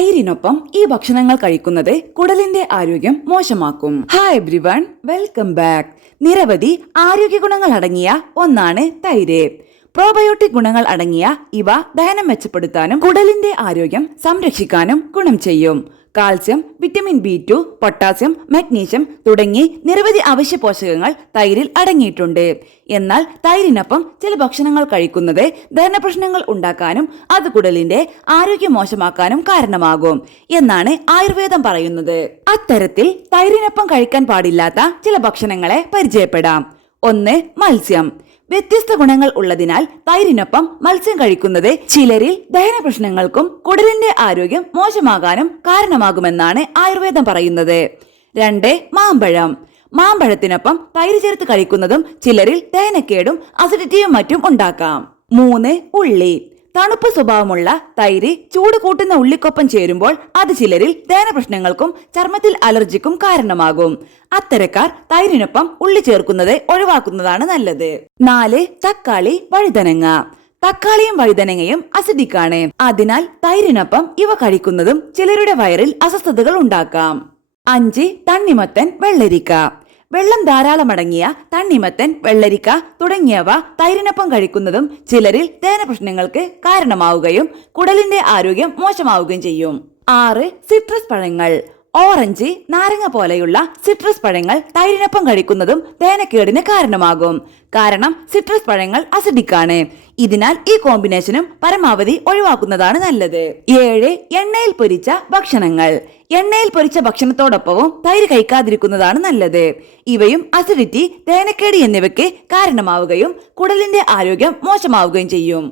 തൈരിനൊപ്പം ഈ ഭക്ഷണങ്ങൾ കഴിക്കുന്നത് കുടലിന്റെ ആരോഗ്യം മോശമാക്കും. Hi everyone, welcome back. നിരവധി ആരോഗ്യ ഗുണങ്ങൾ അടങ്ങിയ ഒന്നാണ് തൈര്. പ്രോബയോട്ടിക് ഗുണങ്ങൾ അടങ്ങിയ ഇവ ദഹനം മെച്ചപ്പെടുത്താനും കുടലിന്റെ ആരോഗ്യം സംരക്ഷിക്കാനും ഗുണം ചെയ്യും. Calcium, vitamin B2, potassium, magnesium തുടങ്ങി നിരവധി അവശ്യ പോഷകങ്ങൾ തൈരിൽ അടങ്ങിയിട്ടുണ്ട്. എന്നാൽ തൈരിനൊപ്പം ചില ഭക്ഷണങ്ങൾ കഴിക്കുന്നത് ദഹന പ്രശ്നങ്ങൾ ഉണ്ടാക്കാനും അത് കുടലിന്റെ ആരോഗ്യം മോശമാക്കാനും കാരണമാകും എന്നാണ് ആയുർവേദം പറയുന്നത്. അത്തരത്തിൽ തൈരിനൊപ്പം കഴിക്കാൻ പാടില്ലാത്ത ചില ഭക്ഷണങ്ങളെ പരിചയപ്പെടാം. 1. മത്സ്യം. വ്യത്യസ്ത ഗുണങ്ങൾ ഉള്ളതിനാൽ തൈരിനൊപ്പം മത്സ്യം കഴിക്കുന്നത് ചിലരിൽ ദഹന പ്രശ്നങ്ങൾക്കും കുടലിന്റെ ആരോഗ്യം മോശമാകാനും കാരണമാകുമെന്നാണ് ആയുർവേദം പറയുന്നത്. 2. മാമ്പഴം. മാമ്പഴത്തിനൊപ്പം തൈര് ചേർത്ത് കഴിക്കുന്നതും ചിലരിൽ ദഹനക്കേടും അസിഡിറ്റിയും മറ്റും ഉണ്ടാക്കാം. 3. ഉള്ളി. തണുപ്പ് സ്വഭാവമുള്ള തൈര് ചൂട് കൂട്ടുന്ന ഉള്ളിക്കൊപ്പം ചേരുമ്പോൾ അത് ചിലരിൽ ദഹന പ്രശ്നങ്ങൾക്കും ചർമ്മത്തിൽ അലർജിക്കും കാരണമാകും. അത്തരക്കാർ തൈരിനൊപ്പം ഉള്ളി ചേർക്കുന്നത് ഒഴിവാക്കുന്നതാണ് നല്ലത്. 4. തക്കാളി, വഴുതനങ്ങ. തക്കാളിയും വഴുതനങ്ങയും അസിഡിക്കാണ്. അതിനാൽ തൈരിനൊപ്പം ഇവ കഴിക്കുന്നതും ചിലരുടെ വയറിൽ അസ്വസ്ഥതകൾ ഉണ്ടാക്കാം. 5. തണ്ണിമത്തൻ, വെള്ളരിക്ക. വെള്ളം ധാരാളമടങ്ങിയ തണ്ണിമത്തൻ, വെള്ളരിക്ക തുടങ്ങിയവ തൈരിനൊപ്പം കഴിക്കുന്നതും ചിലരിൽ ദഹന പ്രശ്നങ്ങൾക്ക് കാരണമാവുകയും കുടലിന്റെ ആരോഗ്യം മോശമാവുകയും ചെയ്യും. 6. സിട്രസ് പഴങ്ങൾ. ഓറഞ്ച്, നാരങ്ങ പോലെയുള്ള സിട്രസ് പഴങ്ങൾ തൈരിനൊപ്പം കഴിക്കുന്നതും ദഹനക്കേടിന് കാരണമാകും. കാരണം സിട്രസ് പഴങ്ങൾ അസിഡിക്കാണ്. ഇതിനാൽ ഈ കോമ്പിനേഷനും പരമാവധി ഒഴിവാക്കുന്നതാണ് നല്ലത്. 7. എണ്ണയിൽ പൊരിച്ച ഭക്ഷണങ്ങൾ. എണ്ണയിൽ പൊരിച്ച ഭക്ഷണത്തോടൊപ്പവും തൈര് കഴിക്കാതിരിക്കുന്നതാണ് നല്ലത്. ഇവയും അസിഡിറ്റി, ദഹനക്കേട് എന്നിവയ്ക്ക് കാരണമാവുകയും കുടലിന്റെ ആരോഗ്യം മോശമാവുകയും ചെയ്യും.